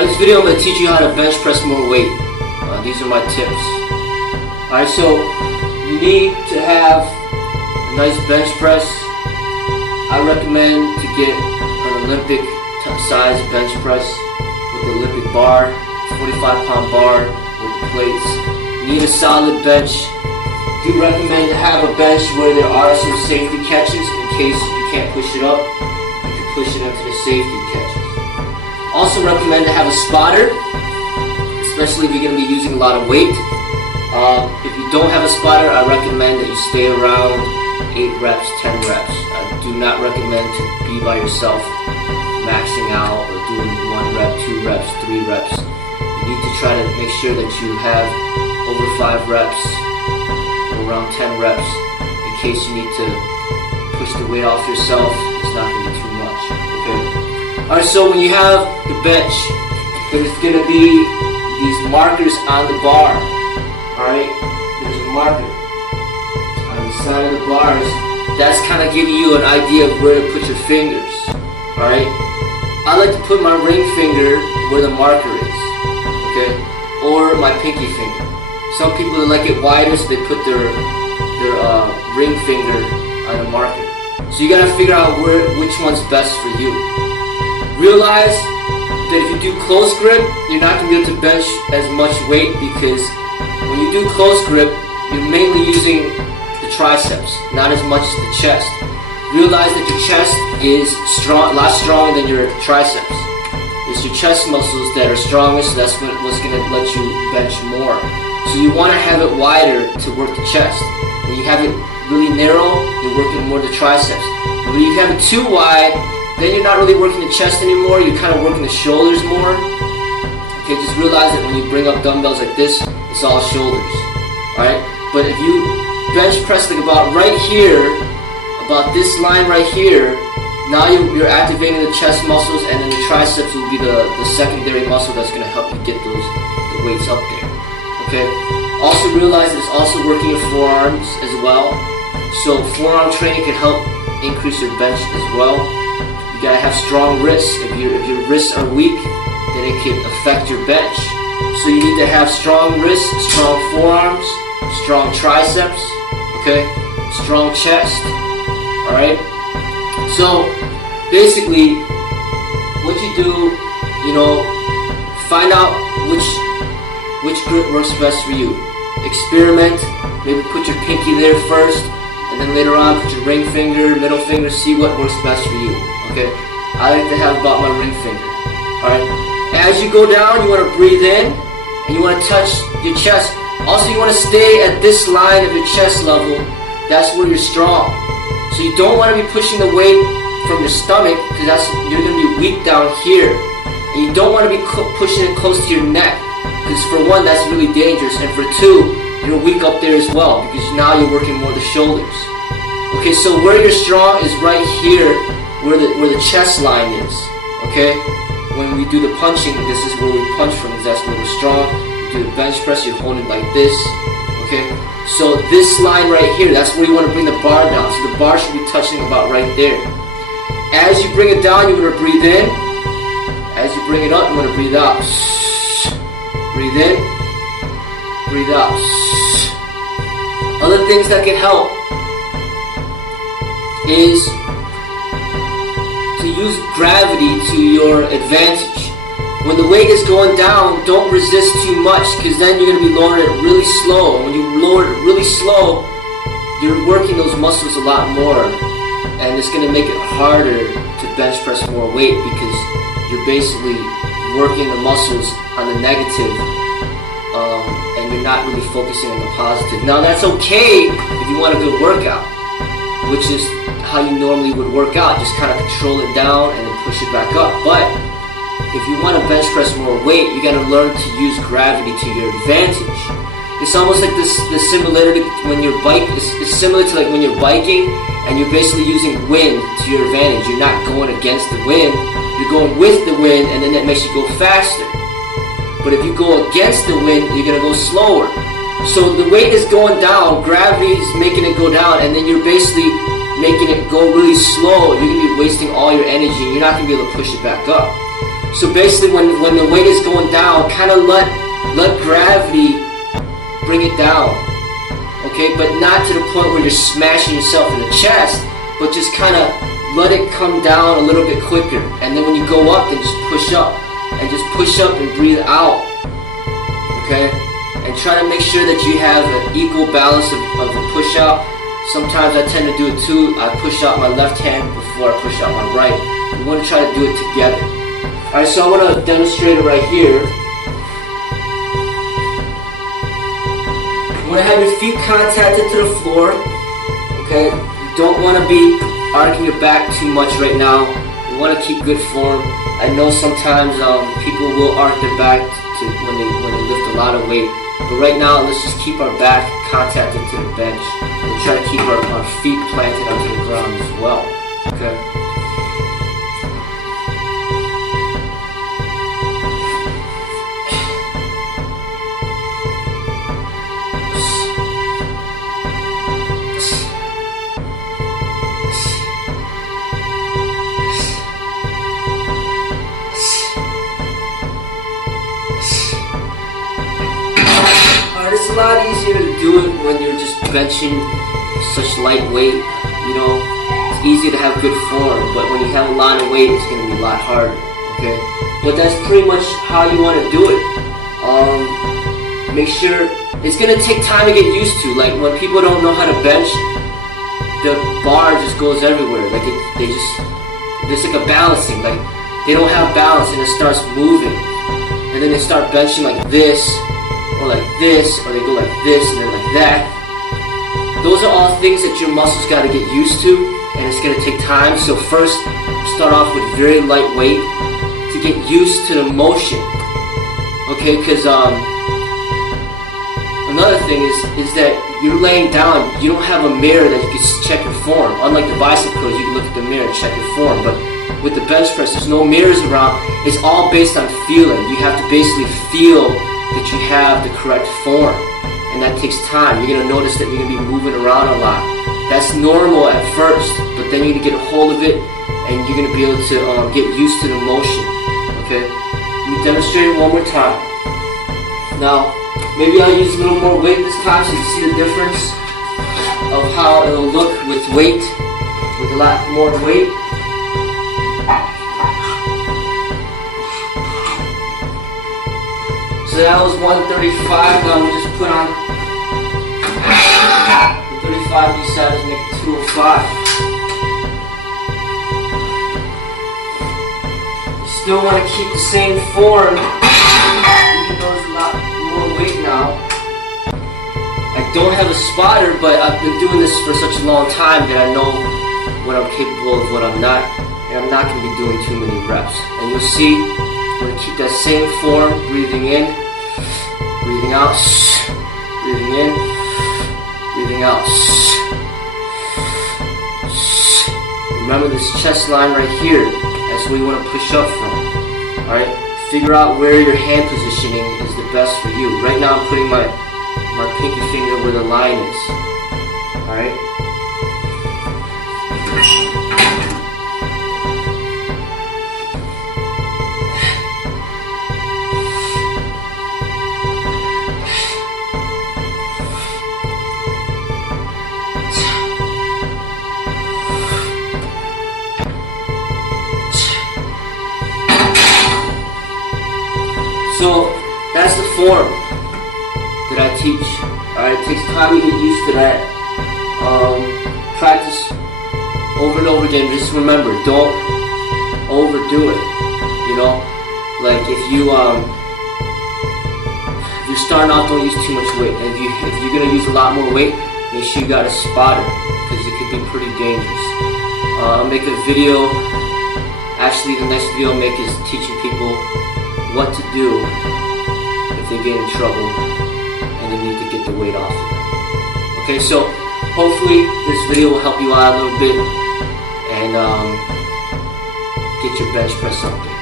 Alright, this video I'm going to teach you how to bench press more weight. These are my tips. Alright, so you need to have a nice bench press. I recommend to get an Olympic size bench press with the Olympic bar, 45-pound bar with the plates. You need a solid bench. I do recommend to have a bench where there are some safety catches in case you can't push it up. You can push it into the safety catches. Also recommend to have a spotter, especially if you're going to be using a lot of weight. If you don't have a spotter, I recommend that you stay around 8 reps, 10 reps. I do not recommend to be by yourself maxing out or doing 1 rep, 2 reps, 3 reps. You need to try to make sure that you have over 5 reps or around 10 reps in case you need to push the weight off yourself. It's not going to be too much. Okay. Alright, so when you have the bench, there's going to be these markers on the bar. Alright, there's a marker on the side of the bars. That's kind of giving you an idea of where to put your fingers. Alright, I like to put my ring finger where the marker is, okay, or my pinky finger. Some people like it wider, so they put their ring finger on the marker. So you gotta figure out which one's best for you. Realize that if you do close grip, you're not going to be able to bench as much weight because when you do close grip, you're mainly using the triceps, not as much as the chest. Realize that your chest is a lot stronger than your triceps. It's your chest muscles that are strongest, so that's what's going to let you bench more. So you want to have it wider to work the chest. When you have it really narrow, you're working more the triceps. But when you have it too wide, then you're not really working the chest anymore, you're kind of working the shoulders more. Okay, just realize that when you bring up dumbbells like this, it's all shoulders. Alright? But if you bench press like about right here, about this line right here, now you're activating the chest muscles, and then the triceps will be the secondary muscle that's going to help you get the weights up there. Okay? Also realize that it's also working your forearms as well. So forearm training can help increase your bench as well. You gotta have strong wrists. If your wrists are weak, then it can affect your bench. So you need to have strong wrists, strong forearms, strong triceps, okay, strong chest. Alright? So basically what you do, find out which grip works best for you. Experiment, maybe put your pinky there first, and then later on put your ring finger, middle finger, see what works best for you. Okay, I like to have about my ring finger. Alright, as you go down, you want to breathe in and you want to touch your chest. Also, you want to stay at this line of your chest level. That's where you're strong. So you don't want to be pushing the weight from your stomach because you're going to be weak down here. And you don't want to be pushing it close to your neck because for one, that's really dangerous, and for two, you're weak up there as well because now you're working more the shoulders. Okay, so where you're strong is right here, where the chest line is. Okay, when we do the punching, this is where we punch from because that's where we're strong. You do the bench press, you're holding like this. Okay, so this line right here, that's where you want to bring the bar down. So the bar should be touching about right there. As you bring it down, you want to breathe in. As you bring it up, you want to breathe out. Breathe in, breathe out. Other things that can help is to use gravity to your advantage. When the weight is going down, don't resist too much because then you're going to be lowering it really slow. And when you lower it really slow, you're working those muscles a lot more, and it's going to make it harder to bench press more weight because you're basically working the muscles on the negative, and you're not really focusing on the positive. Now that's okay if you want a good workout, which is how you normally would work out. Just kind of control it down and then push it back up. But if you want to bench press more weight, you got to learn to use gravity to your advantage. It's almost like the similarity when you're it's similar to like when you're biking and you're basically using wind to your advantage. You're not going against the wind, you're going with the wind, and then that makes you go faster. But if you go against the wind, you're going to go slower. So the weight is going down, gravity is making it go down, and then you're basically making it go really slow. You're going to be wasting all your energy, and you're not going to be able to push it back up. So basically, when the weight is going down, kind of let gravity bring it down, okay? But not to the point where you're smashing yourself in the chest, but just kind of let it come down a little bit quicker. And then when you go up, then just push up. And just push up and breathe out, okay? And try to make sure that you have an equal balance of the push out. Sometimes I tend to do it too. I push out my left hand before I push out my right. You want to try to do it together. Alright, so I want to demonstrate it right here. You want to have your feet contacted to the floor, okay? You don't want to be arcing your back too much right now. You want to keep good form. I know sometimes people will arc their back when they lift a lot of weight. But right now, let's just keep our back contacted to the bench. We'll try to keep our feet planted onto the ground as well, okay? It's a lot easier to do it when you're just benching such light weight. You know, it's easier to have good form, but when you have a lot of weight, it's going to be a lot harder, okay? But that's pretty much how you want to do it. Make sure, it's going to take time to get used to. Like when people don't know how to bench, the bar just goes everywhere. Like there's like a balancing. Like they don't have balance and it starts moving. And then they start benching like this, or like this, or they go like this and then like that. Those are all things that your muscles got to get used to, and it's going to take time. So first, start off with very light weight to get used to the motion, okay? Because another thing is that you're laying down, you don't have a mirror that you can check your form. Unlike the bicep curls, you can look at the mirror and check your form, but with the bench press, there's no mirrors around. It's all based on feeling. You have to basically feel that you have the correct form, and that takes time. You're going to notice that you're going to be moving around a lot. That's normal at first, but then you're going to get a hold of it, and you're going to be able to get used to the motion, okay? Let me demonstrate it one more time. Now, maybe I'll use a little more weight this time so you see the difference of how it'll look with weight, with a lot more weight. So that was 135. Now we'll just put on the 35 these sides, make it 205. You still want to keep the same form, even though there's a lot more weight now. I don't have a spotter, but I've been doing this for such a long time that I know what I'm capable of, what I'm not, and I'm not going to be doing too many reps. And you'll see, I'm going to keep that same form, breathing in, breathing out, breathing in, breathing out. Remember this chest line right here, that's where you want to push up from. Alright, figure out where your hand positioning is the best for you. Right now I'm putting my pinky finger where the line is. Alright? So that's the form that I teach. Alright, it takes time to get used to that. Practice over and over again. Just remember, don't overdo it. You know, like if you're starting off, don't use too much weight. And if you're gonna use a lot more weight, make sure you got a spotter, because it could be pretty dangerous. I'll make a video. Actually, the next video I'll make is teaching people what to do if they get in trouble and they need to get the weight off of them. Okay, so hopefully this video will help you out a little bit and get your bench press up there.